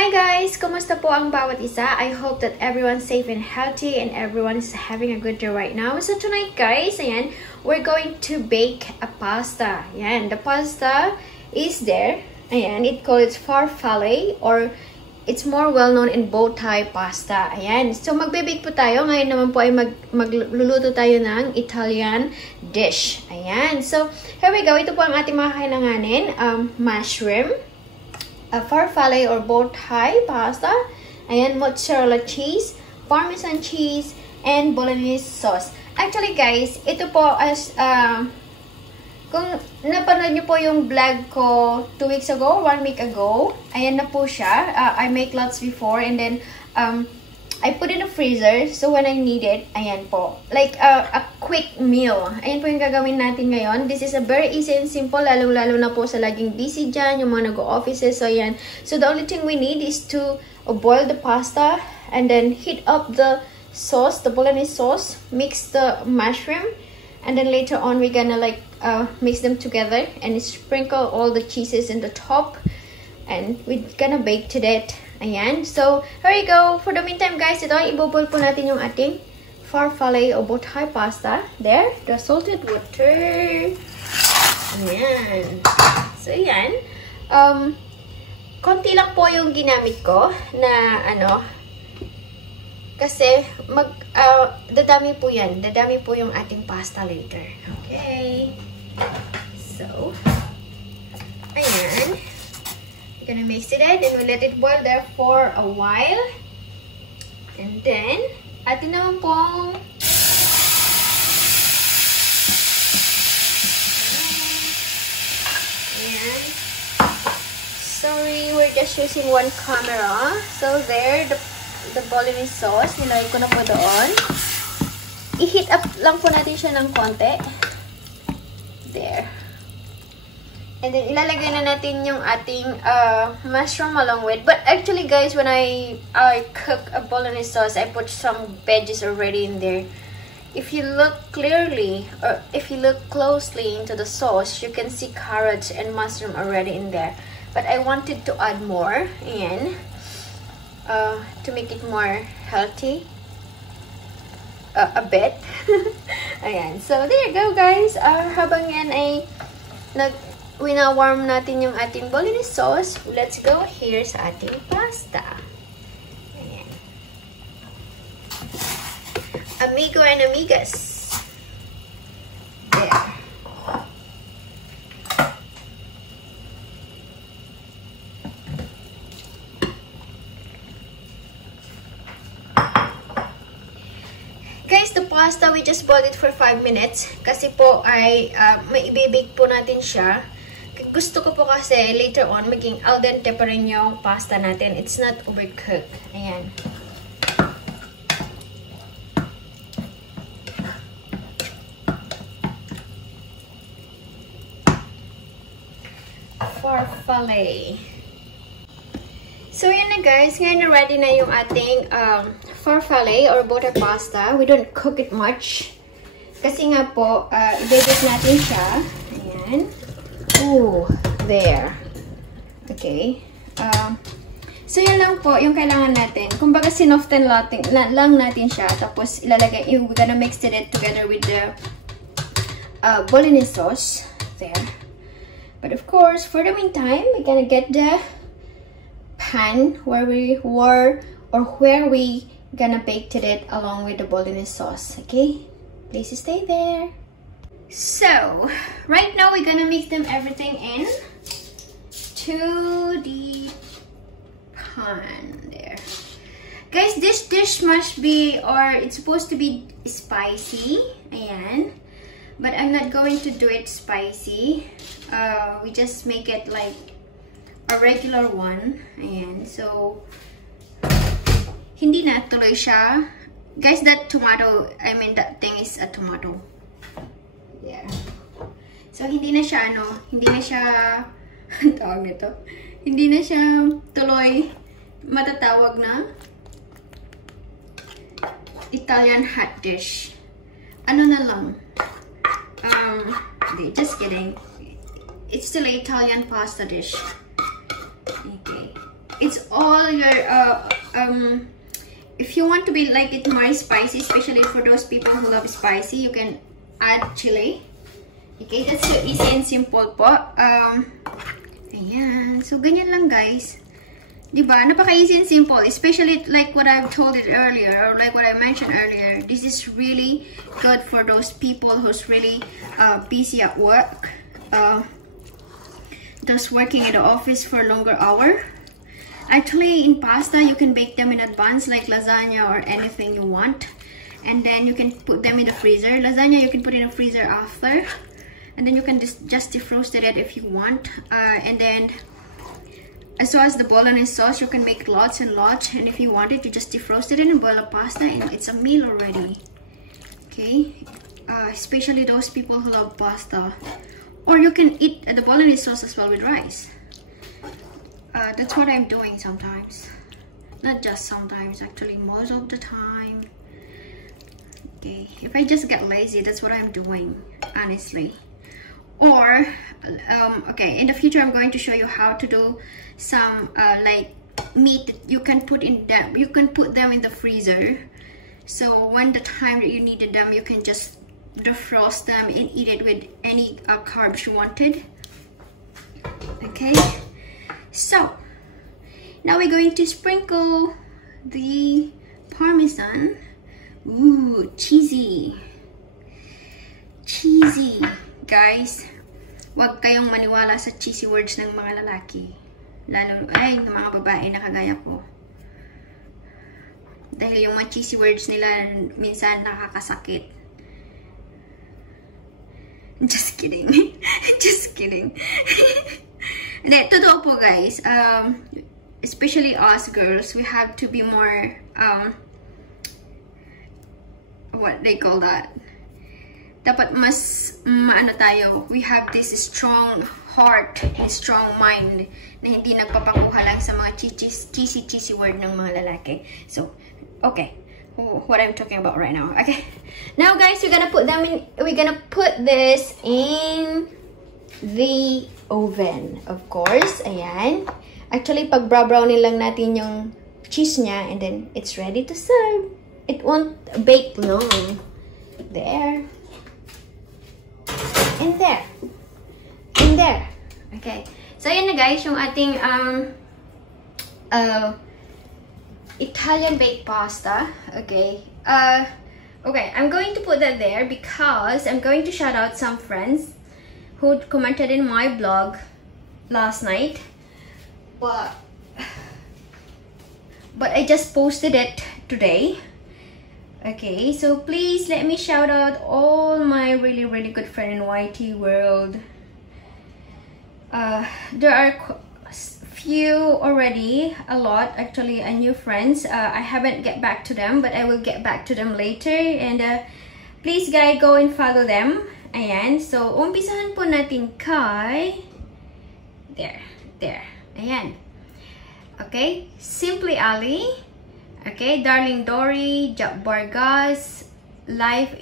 Hi guys! Kumusta po ang bawat isa? I hope that everyone's safe and healthy and everyone is having a good day right now. So tonight guys, ayan, we're going to bake a pasta. Ayan, the pasta is there. Ayan, it calls farfalle or it's more well known in bow tie pasta. Ayan, so magbe-bake po tayo. Ngayon naman po ay magluluto tayo ng Italian dish. Ayan, so here we go. Ito po ang ating mga kailanganin. Mushroom, farfalle or bow tie pasta, ayan, mozzarella cheese, Parmesan cheese, and Bolognese sauce. Actually guys, ito po as kung napanood nyo po yung vlog ko 2 weeks ago, 1 week ago, ayan na po siya. I make lots before and then I put in the freezer, so when I need it, ayan po. Like a quick meal. Ayan po yung gagawin natin ngayon. This is a very easy and simple, lalo-lalo na po sa laging busy dyan, yung mga nag-o-offices, so ayan. So the only thing we need is to boil the pasta and then heat up the sauce, the Bolognese sauce, mix the mushroom, and then later on we're gonna like mix them together and sprinkle all the cheeses in the top, and we're gonna bake to that. Ayan. So, here we go. For the meantime, guys, ito, ibubol po natin yung ating farfalle o bow tie pasta. There, the salted water. Ayan. So, ayan. Konti lang po yung ginamit ko na, kasi, dadami po yan. Dadami po yung ating pasta later. Okay. So, ayan. We're gonna mix it and we'll let it boil there for a while. And then, atin naman pong ayan. Sorry, we're just using one camera. So there, the Bolognese sauce, nilagay ko na po doon. I-heat up lang po natin siya ng konti. There. And then, ilalagay na natin yung ating mushroom along with. But actually, guys, when I cook a Bolognese sauce, I put some veggies already in there. If you look clearly, or if you look closely into the sauce, you can see carrots and mushroom already in there. But I wanted to add more in to make it more healthy. A bit. Ayan. So, there you go, guys. Habang yan ay wina-warm natin yung ating Bolognese sauce, let's go here sa ating pasta. Ayan. Amigo and amigas. There. Guys, the pasta, we just boiled it for 5 minutes. Kasi po ay may i-bake po natin siya. Gusto ko po kasi later on maging al dente pa rin yung pasta natin. It's not overcooked. Ayan. Farfalle. So, yan na guys. Ngayon na ready na yung ating farfalle or butter pasta. We don't cook it much. Kasi nga po, i-bake natin siya. Ayan. Ooh, there. Okay. So, yan lang po yung kailangan natin. Kumbaga, sinoften lang natin siya. Tapos, ilalagay, we're gonna mix it together with the Bolognese sauce. There. But of course, for the meantime, we're gonna get the pan where we gonna bake it along with the Bolognese sauce. Okay? Please stay there. So, right now we're gonna mix everything in to the pan there. Guys, this dish must be, or it's supposed to be spicy. Ayan. But I'm not going to do it spicy. We just make it like a regular one. Ayan. So, hindi na tuloy siya. Guys, that that thing is a tomato. Yeah. So, hindi na siya, tawag nito, hindi na siya tuloy matatawag na Italian hot dish. Ano na lang. Just kidding. It's still an Italian pasta dish. Okay. it's all your if you want to be like it more spicy, especially for those people who love spicy, you can add chili. Okay, that's so easy and simple po. Ayan. So, ganyan lang guys. Diba? Napaka-easy and simple. Especially like what I've told it earlier, or like what I mentioned earlier. This is really good for those people who's really busy at work. Those working in the office for a longer hour. Actually, in pasta, you can bake them in advance, like lasagna or anything you want. And then you can put them in the freezer. Lasagna, you can put in the freezer after. And then you can just defrost it if you want. And then, as well as the Bolognese sauce, you can make lots and lots. And if you want it, you just defrost it and boil a pasta. And it's a meal already. Okay? Especially those people who love pasta. Or you can eat the Bolognese sauce as well with rice. That's what I'm doing sometimes. Not just sometimes, actually, most of the time. Okay, if I just get lazy, that's what I'm doing, honestly. Or, okay, in the future, I'm going to show you how to do some, like, meat that you can put in them. You can put them in the freezer. So, when the time that you needed them, you can just defrost them and eat it with any carbs you wanted. Okay, so, now we're going to sprinkle the Parmesan. Ooh, cheesy. Cheesy. Guys, wag kayong maniwala sa cheesy words ng mga lalaki. Lalo, ay, ng mga babae na kagaya ko. Dahil yung mga cheesy words nila minsan nakakasakit. Just kidding. Just kidding. Hindi, totoo po guys. Especially us girls, we have to be more, what they call that? Dapat mas maano tayo, we have this strong heart, strong mind na hindi nagpapakuha lang sa mga cheesy word ng mga lalaki. So, okay, what I'm talking about right now. Okay, now guys, we're gonna put this in the oven, of course. Ayan. Actually, pag brownin lang natin yung cheese niya, and then it's ready to serve. It won't bake long. There. And there. And there. Okay. So, yun na guys, yung ating Italian baked pasta. Okay. Okay, I'm going to put that there because I'm going to shout out some friends who commented in my blog last night. But I just posted it today. Okay, so please let me shout out all my really good friends in YT world. There are few already, a lot actually, new friends. I haven't get back to them, but I will get back to them later. And please guys, go and follow them. Ayan, so umpisahan po natin kay there. Ayan. Okay, Simply Ali. Okay, Darling Dory, Jack Bargas, Life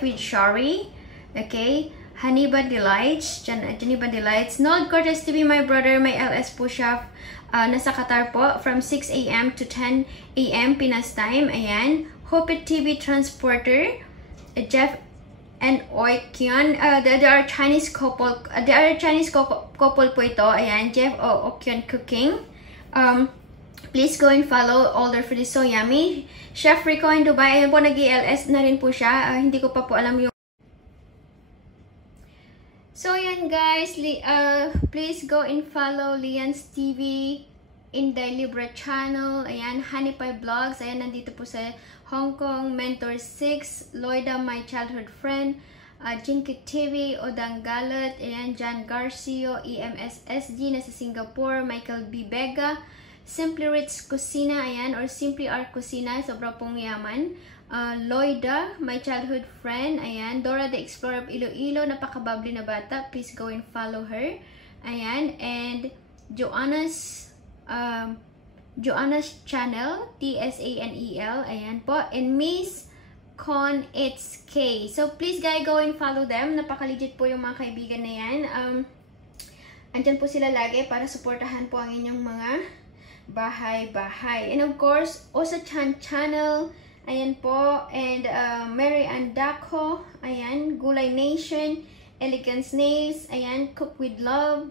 with Shari. Okay, Haniba Delights, Janiba Delights. Nod Cortez TV, my brother, my LS push-up. Nasa Qatar po, from 6 AM to 10 AM Pinas time. Ayan. Hope TV Transporter, Jeff and Oikyon. There are Chinese couple. There are Chinese couple po ito. Ayan, Jeff Oikyon Cooking. Please go and follow all their food is so yummy. Chef Rico in Dubai. Ayan po, nag-ELS na rin po siya. Hindi ko pa po alam yung... So, yan guys. Please go and follow Lian's TV in the Libra channel. Ayan, Hanipay Vlogs. Ayan, nandito po sa Hong Kong. Mentor 6. Loida, my childhood friend. Jinkit TV, Odang Galat. Ayan, John Garcio. EMS SG, nasa Singapore. Michael B. Vega. Simply Rich Kusina, ayan, or Simply Art Kusina, sobra pong yaman. Loida, my childhood friend, ayan. Dora the Explorer of Iloilo, napaka-bubbly na bata. Please go and follow her. Ayan, and Joanna's channel, TSANEL, ayan po. And Miss Con It's K. So, please guys, go and follow them. Napaka-legit po yung mga kaibigan na yan. Andyan po sila lagi para suportahan po ang inyong mga bahay-bahay. And of course, Osa-chan channel, ayan po, and Mary and Dako, ayan, Gulay Nation, Elegance Nails, ayan, Cook with Love,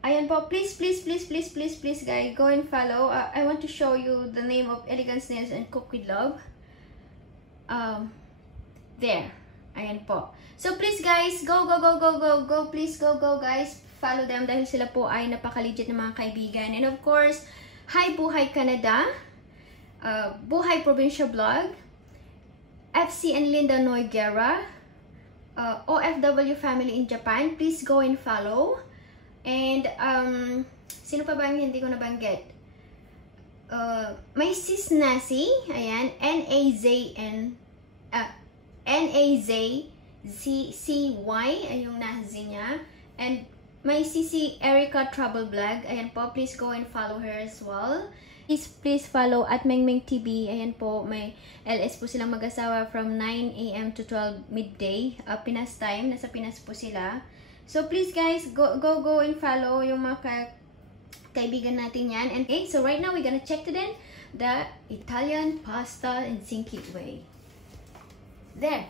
ayan po, please guys, go and follow. I want to show you the name of Elegance Nails and Cook with Love. There, ayan po. So please guys, go, please go guys, follow them dahil sila po ay napaka-legit na mga kaibigan. And of course, Hi Buhay Canada, Buhay Provincia Vlog, FC and Linda Noiguera, OFW Family in Japan, please go and follow. And sino pa ba yung hindi ko nabanggit? May Sis Nasi, ayan, NAZCY, ay yung Nazi niya. And may Sisi Erica Travel Vlog, ayan po, please go and follow her as well. Please follow at Mengmeng TV, ayan po, may LS po silang mag-asawa from 9 AM to 12 midday, Pinas time, nasa Pinas po sila. So please guys, go and follow yung mga kaibigan natin yan. And okay, so right now we're gonna check to then the Italian pasta and singkit way. There,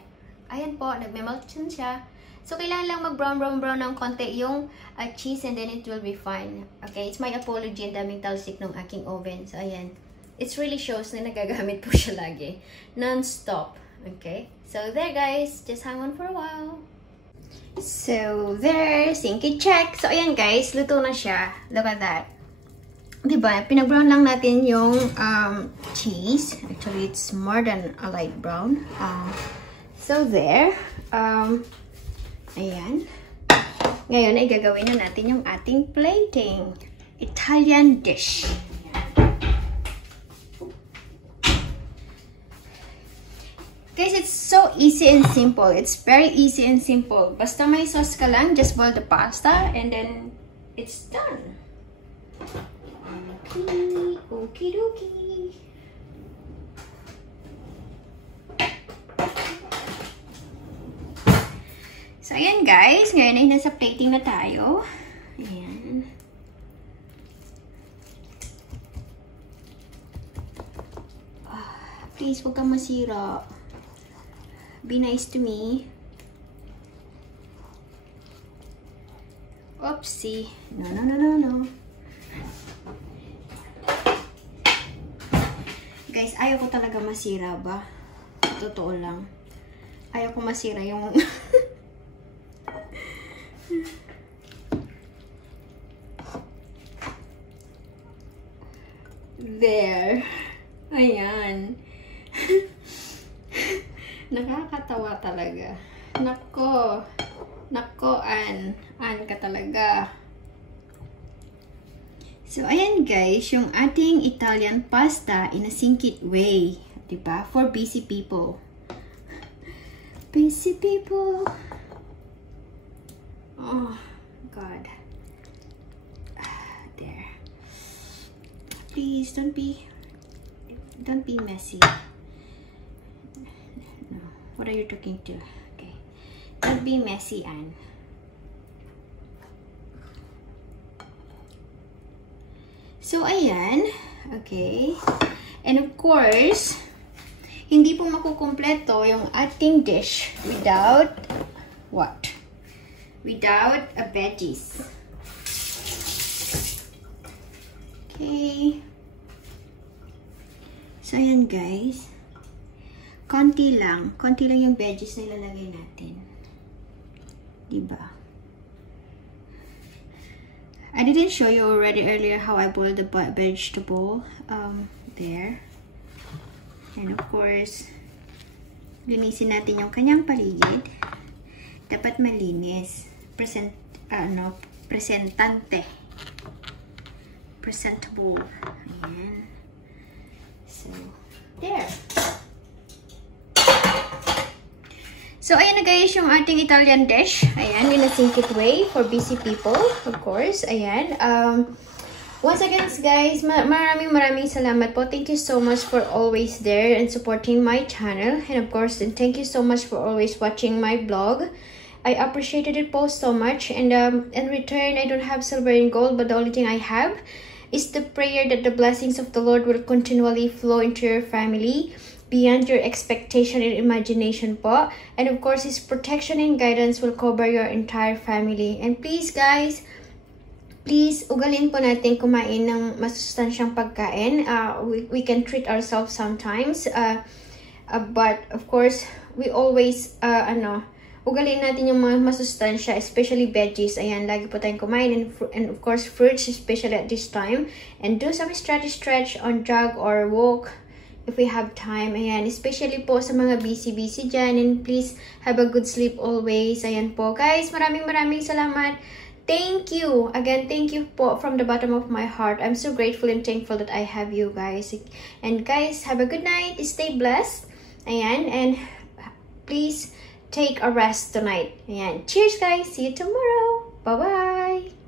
ayan po, nagme-melt siya. So kailangan lang mag-brown ng konti yung cheese and then it will be fine. Okay, it's my apology, ang daming talsik ng aking oven. So ayan, it really shows na nagagamit po siya lagi, non-stop. Okay, so there guys, just hang on for a while. So there, singkit check. So ayan guys, luto na siya. Look at that. Diba, pinag-brown lang natin yung cheese. Actually, it's more than a light brown. So there, ayan. Ngayon ay gagawin na natin yung ating plating. Italian dish. Guys, it's so easy and simple. It's very easy and simple. Basta may sauce ka lang, just boil the pasta and then it's done. Okay, okie dokie. So, ayan guys. Ngayon ay nasa plating na tayo. Ayan. Please, huwag kang masira. Be nice to me. Oopsie. No. Guys, ayaw ko talaga masira ba? Totoo lang. Ayaw ko masira yung... There. Ayan. Nakakatawa talaga. Nako. Nako, An ka talaga. So, ayan guys, yung ating Italian pasta in a singkit way. Diba? For busy people. Busy people. Oh, God. There. Please, don't be messy. No. What are you talking to? Okay. Don't be messy, Anne. So, ayan. Okay. And of course, hindi po makukumpleto yung ating dish without what? Without a veggies. Okay. So, ayan guys. Konti lang yung veggies na ilalagay natin. Diba? I didn't show you already earlier how I boiled the vegetable. There. And of course, linisin natin yung kanyang paligid. Dapat malinis. Presentante. Presentable. Ayan. So, there. So, ayan na guys yung ating Italian dish. Ayan, in a singkit way for busy people, of course. Ayan. Once again, guys, maraming salamat po. Thank you so much for always there and supporting my channel. And of course, and thank you so much for always watching my vlog. I appreciated it po so much. And in return, I don't have silver and gold, but the only thing I have is the prayer that the blessings of the Lord will continually flow into your family beyond your expectation and imagination po. And of course, His protection and guidance will cover your entire family. And please guys, please, ugalin po natin kumain ng masustansyang pagkain. We can treat ourselves sometimes. But of course, we always, ugalin natin yung mga masustansya, especially veggies. Ayan, lagi po tayong kumain. And of course, fruits, especially at this time. And do some stretch on jog or walk if we have time. Ayan, especially po sa mga busy dyan. And please, have a good sleep always. Ayan po. Guys, maraming salamat. Thank you. Again, thank you po from the bottom of my heart. I'm so grateful and thankful that I have you guys. And guys, have a good night. Stay blessed. Ayan, and please take a rest tonight. Ayan. Cheers guys. See you tomorrow. Bye-bye.